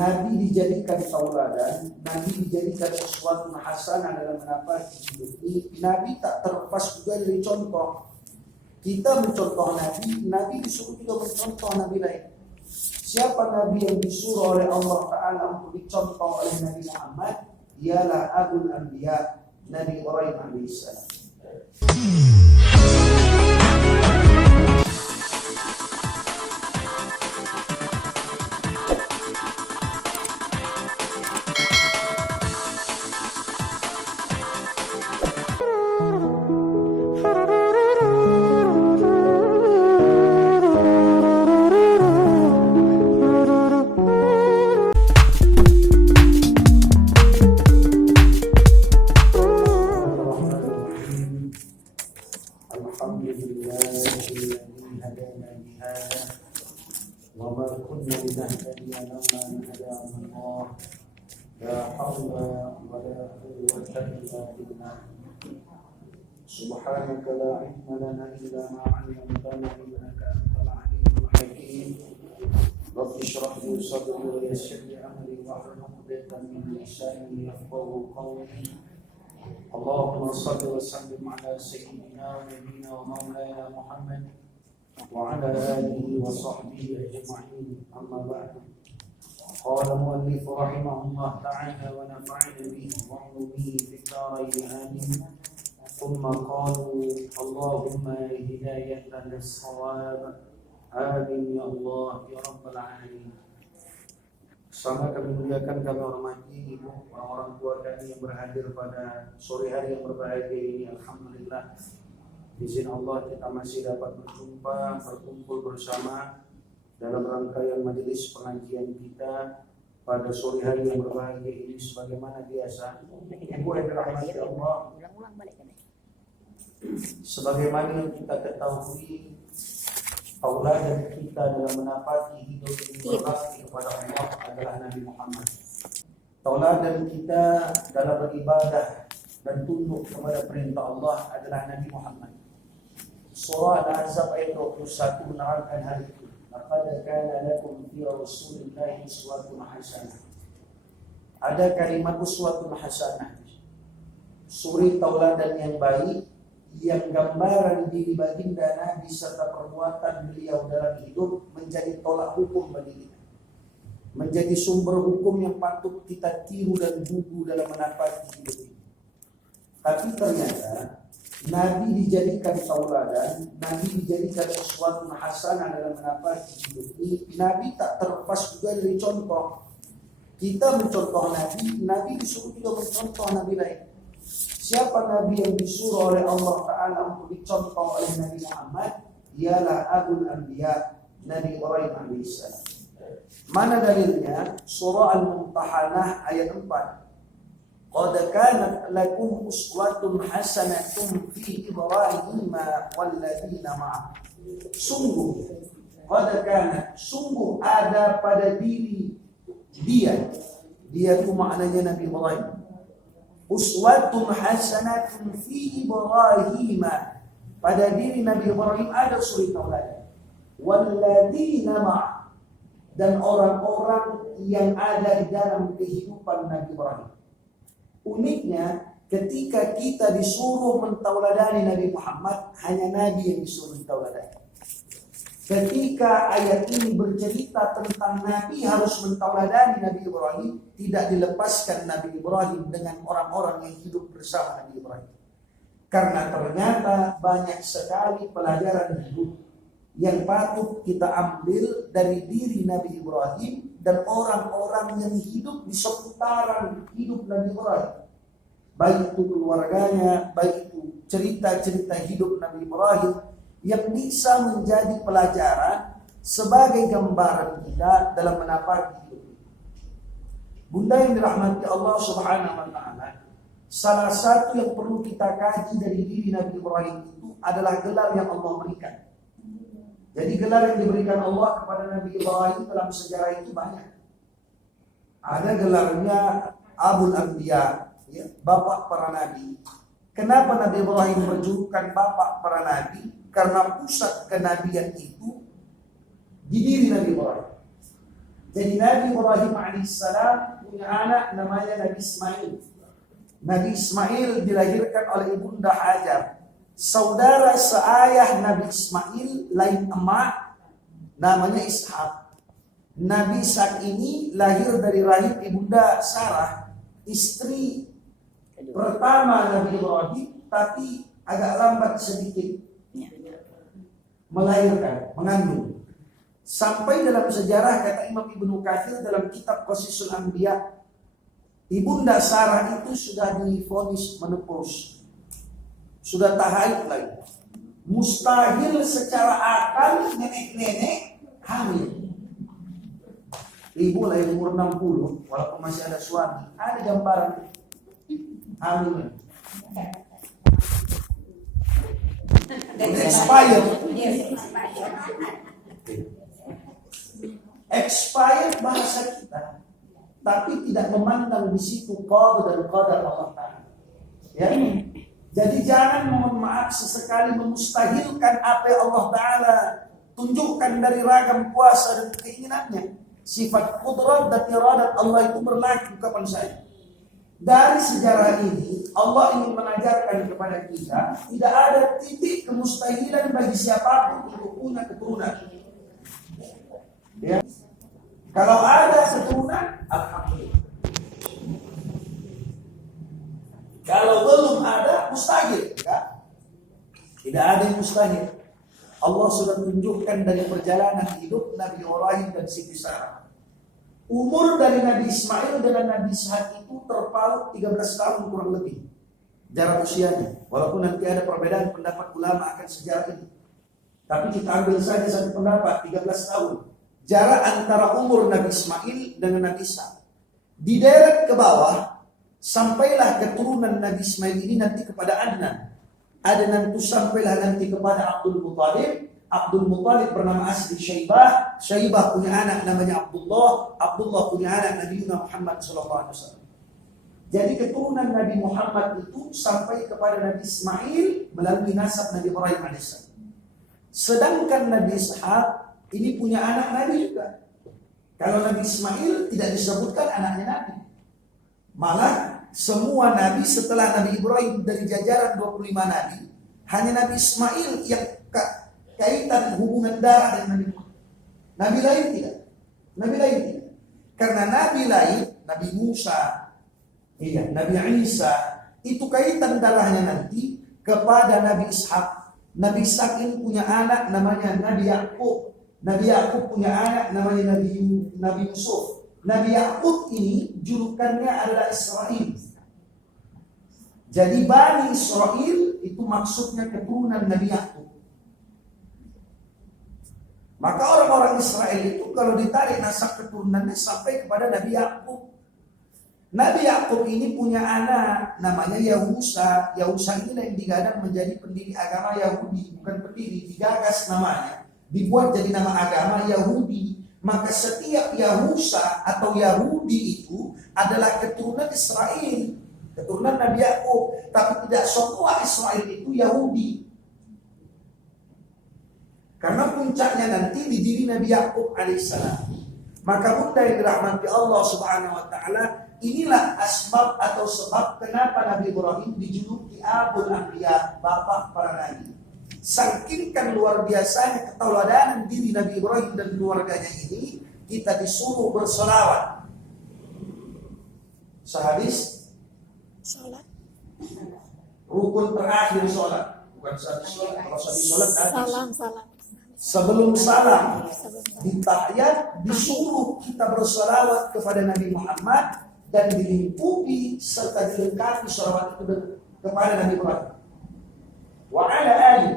Nabi dijadikan tauladan, Nabi dijadikan sesuatu hasanah dalam menapaki hidup ini. Nabi tak terlepas juga dari contoh. Kita mencontoh Nabi, Nabi disuruh juga mencontoh Nabi lain. Siapa Nabi yang disuruh oleh Allah Ta'ala untuk dicontoh oleh Nabi Muhammad? Ialah Abul Anbiya, Nabi Ibrahim alaihissalam. سبحانك لا علم لنا إلا ما علمتنا إنك أنت العليم الحكيم رب اشرح لي صدري ويسر لي أمري واحلل عقدة من لساني يفقهوا قولي اللهم صل وسلم على سيدنا ونبينا ومولانا محمد وعلى آله وصحبه أجمعين أما بعد قال المؤلف رحمه الله تعالى ونفعنا به وعلومه في الدارين آمين ثم قالوا اللهم هداية للصواب آمين يا الله يا رب العالمين. Sama kami muliakan, kami hormati ibu orang tua kami yang berhadir pada sore hari yang berbahagia ini. Alhamdulillah, izin Allah kita masih dapat berkumpul bersama dalam rangkaian majelis pengajian kita pada sore hari yang berbahagia ini. Sebagaimana biasa, ibu yang dirahmati Allah, sebagaimana yang kita ketahui, tauladan kita dalam menapaki hidup ini berbakti kepada Allah adalah Nabi Muhammad. Tauladan kita dalam beribadah dan tunduk kepada perintah Allah adalah Nabi Muhammad. Surah Al-Ahzab ayat 21 menerangkan hal itu. Laqad kana lakum fi Rasulillahi uswatun hasanah. Ada kalimat uswatun hasanah, suri tauladan yang baik, yang gambaran diri baginda Nabi serta perbuatan beliau dalam hidup menjadi tolak hukum bagi kita, menjadi sumber hukum yang patut kita tiru dan buku dalam menapaki hidup ini. Tapi ternyata Nabi dijadikan tauladan, Nabi dijadikan sesuatu hasanah dalam menapaki hidup ini. Nabi tak terlepas juga dari contoh. Kita mencontoh Nabi, Nabi disuruh juga mencontoh Nabi lain. Siapa Nabi yang disuruh oleh Allah Ta'ala untuk dicontoh oleh Nabi Muhammad? Ialah Abul Anbiya, Nabi Ibrahim alaihissalam. Mana dalilnya? Surah Al-Mumtahanah ayat 4. Qad kanat lakum uswatun hasanatun fi Ibrahim walladzina ma'ah. Sungguh, qad kanat, sungguh ada pada diri dia itu maknanya Nabi Ibrahim. Uswatun hasanatun fi Ibrahim, pada diri Nabi Ibrahim ada suri tauladan. Walladzina ma'ah, dan orang-orang yang ada di dalam kehidupan Nabi Ibrahim. Uniknya, ketika kita disuruh mentauladani Nabi Muhammad, hanya Nabi yang disuruh mentauladani. Ketika ayat ini bercerita tentang Nabi harus mentauladani Nabi Ibrahim, tidak dilepaskan Nabi Ibrahim dengan orang-orang yang hidup bersama Nabi Ibrahim. Karena ternyata banyak sekali pelajaran hidup yang patut kita ambil dari diri Nabi Ibrahim dan orang-orang yang hidup di seputaran hidup Nabi Ibrahim. Baik itu keluarganya, baik itu cerita-cerita hidup Nabi Ibrahim, yang bisa menjadi pelajaran sebagai gambaran kita dalam menapaki hidup. Bunda yang dirahmati Allah Subhanahu wa Ta'ala, salah satu yang perlu kita kaji dari diri Nabi Ibrahim itu adalah gelar yang Allah berikan. Jadi gelar yang diberikan Allah kepada Nabi Ibrahim dalam sejarah itu banyak. Ada gelarnya Abul Anbiya, ya, bapak para nabi. Kenapa Nabi Ibrahim berjulukan bapak para nabi? Karena pusat kenabian itu di diri Nabi Ibrahim. Jadi Nabi Ibrahim alaihissalam punya anak namanya Nabi Ismail. Nabi Ismail dilahirkan oleh ibunda Hajar. Saudara seayah Nabi Ismail lain emak namanya Ishak. Nabi Ishak ini lahir dari rahim ibunda Sarah, istri pertama Nabi Ibrahim, tapi agak lambat sedikit melahirkan, mengandung. Sampai dalam sejarah kata Imam Ibnu Katsir dalam kitab Qasisul Anbiya, ibunda Sarah itu sudah divonis menopause, sudah tak haid lagi. Mustahil secara akal nenek-nenek hamil. Ibu lahir umur 60, walaupun masih ada suami, ada gambaran hamil. Expired bahasa kita, tapi tidak memandang di situ qada dan qadar Allah Ta'ala. Ya. Jadi jangan, mohon maaf, sesekali memustahilkan apa yang Allah Ta'ala tunjukkan dari ragam kuasa dan keinginannya. Sifat qudrat dan iradat Allah itu berlaku kapan saja. Dari sejarah ini Allah ingin mengajarkan kepada kita tidak ada titik kemustahilan bagi siapapun untuk punya keturunan. Ya. Kalau ada keturunan, alhamdulillah. Kalau belum ada, mustahil. Ya? Tidak ada yang mustahil. Allah sudah tunjukkan dari perjalanan hidup Nabi Ibrahim dan Siti Sarah. Umur dari Nabi Ismail dengan Nabi Ishak itu terpaut 13 tahun kurang lebih. Jarak usianya. Walaupun nanti ada perbedaan pendapat ulama akan sejarah ini. Tapi kita ambil saja satu pendapat, 13 tahun. Jarak antara umur Nabi Ismail dengan Nabi Ishak. Dideret ke bawah, sampailah keturunan Nabi Ismail ini nanti kepada Adnan. Adnan itu sampailah nanti kepada Abdul Muttalib. Abdul Muttalib bernama asli Syaibah. Syaibah punya anak namanya Abdullah. Abdullah punya anak Nabi Muhammad SAW. Jadi keturunan Nabi Muhammad itu sampai kepada Nabi Ismail melalui nasab Nabi Ibrahim AS. Sedangkan Nabi Ishak ini punya anak Nabi juga. Kalau Nabi Ismail tidak disebutkan anaknya Nabi. Malah semua Nabi setelah Nabi Ibrahim dari jajaran 25 Nabi, hanya Nabi Ismail yang kaitan hubungan darah dengan Nabi Muhammad. Nabi lain tidak. Nabi lain tidak. Karena Nabi lain, Nabi Musa, Nabi Isa, itu kaitan darahnya nanti kepada Nabi Ishak. Nabi Ishak ini punya anak namanya Nabi Yakub. Nabi Yakub punya anak namanya Nabi Yusuf. Nabi Yakub ini julukannya adalah Israel. Jadi Bani Israel itu maksudnya keturunan Nabi Yakub. Maka orang-orang Israel itu kalau ditarik nasab keturunannya sampai kepada Nabi Yakub. Nabi Yakub ini punya anak namanya Yahusa. Yahusa ini yang digadang menjadi pendiri agama Yahudi, bukan pendiri, digagas namanya. Dibuat jadi nama agama Yahudi. Maka setiap Yahusa atau Yahudi itu adalah keturunan Israel, keturunan Nabi Yakub. Tapi tidak semua Israel itu Yahudi. Karena puncaknya nanti di diri Nabi Yakub alaihissalam. Maka bunda yang dirahmati Allah Subhanahu wa taala, inilah asbab atau sebab kenapa Nabi Ibrahim dijuluki Abul Anbiya, bapak para nabi. Saking luar biasanya ketauladanan diri Nabi Ibrahim dan keluarganya ini, kita disuruh bersolawat sehabis Salat. rukun terakhir sholat, bukan sehabis sholat. Kalau sehabis sholat Salam. sebelum salam di tahiyat disuruh kita bersolawat kepada Nabi Muhammad dan dilingkupi serta dilengkapi sholawat itu kepada Nabi Ibrahim. Wa ala ali.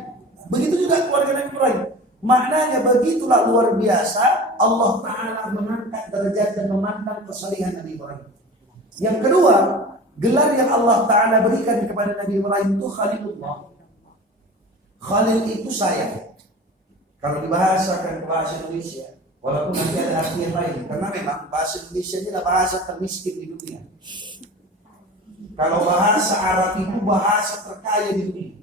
Begitu juga keluarga Nabi Ibrahim. Maknanya begitulah luar biasa Allah Ta'ala mengangkat derajat dan memandang kesalihan Nabi Ibrahim. Yang kedua, gelar yang Allah Ta'ala berikan kepada Nabi Ibrahim itu Khalilullah. Khalil itu sayang. Kalau dibahasakan ke bahasa Indonesia, walaupun nanti ada arti yang lain, karena memang bahasa Indonesia ini adalah bahasa termiskin di dunia. Kalau bahasa Arab itu bahasa terkaya di dunia.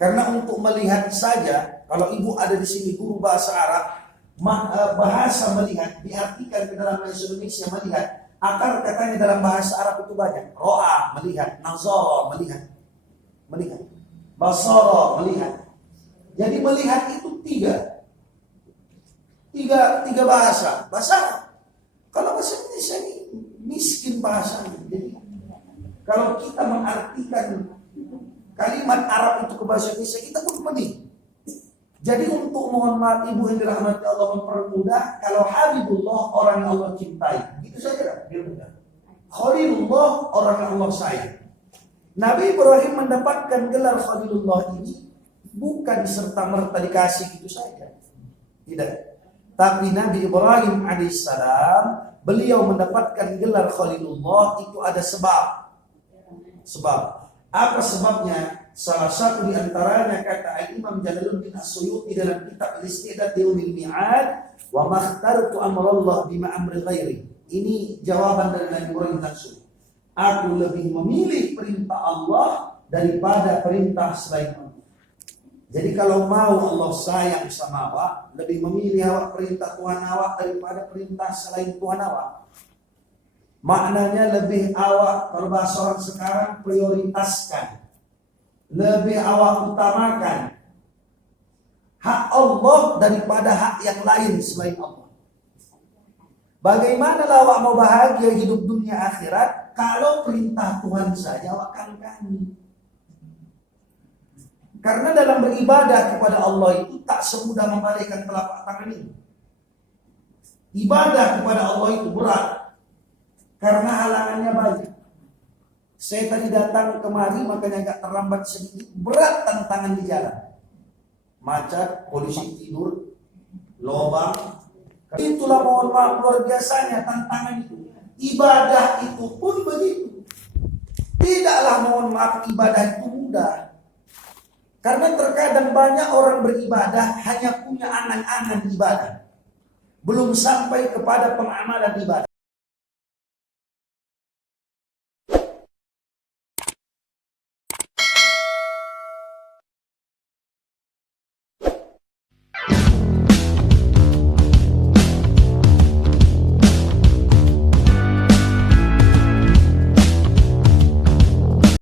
Karena untuk melihat saja, kalau ibu ada di sini guru bahasa Arab, Bahasa melihat diartikan ke dalam bahasa Indonesia melihat. Akar katanya dalam bahasa Arab itu banyak. Ro'a melihat, nazara melihat, basara melihat. Jadi melihat itu tiga bahasa. Kalau bahasa Indonesia ini miskin bahasanya. Jadi kalau kita mengartikan kalimat Arab itu ke bahasa Indonesia, kita pun pedih. Jadi untuk mohon maaf ibu yang dirahmati Allah mempermudah, kalau Habibullah orang yang Allah cintai, gitu saja kan? Biar mudah. Khalilullah orang yang Allah sayang. Nabi Ibrahim mendapatkan gelar Khalilullah ini bukan serta merta dikasih gitu saja, tidak. Tapi Nabi Ibrahim alaihissalam beliau mendapatkan gelar Khalilullah itu ada sebab. Apa sebabnya? Salah satu di antaranya kata Imam Jalaluddin As-Suyuti dalam kitab Al-Istidad Yaumil Mi'ad, wa makhtartu amrallah bima amri ghairi. Ini jawaban dari Nabi Ibrahim langsung. Aku lebih memilih perintah Allah daripada perintah selain Allah. Jadi kalau mau Allah sayang sama awak, lebih memilih awak perintah Tuhan awak daripada perintah selain Tuhan awak. Maknanya lebih awak, kalau bahasa orang sekarang, prioritaskan. Lebih awak utamakan hak Allah daripada hak yang lain selain Allah. Bagaimana awak mau bahagia hidup dunia akhirat kalau perintah Tuhan saja awak kangkangi? Karena dalam beribadah kepada Allah itu tak semudah membalikkan telapak tangan ini. Ibadah kepada Allah itu berat karena halangannya banyak. Saya tadi datang kemari makanya agak terlambat sedikit. Berat tantangan di jalan. Macet, polisi tidur, lobang. Itulah mohon maaf luar biasanya tantangan itu. Ibadah itu pun begitu. Tidaklah mohon maaf ibadah itu mudah. Karena terkadang banyak orang beribadah hanya punya angan-angan ibadah. Belum sampai kepada pengamalan ibadah.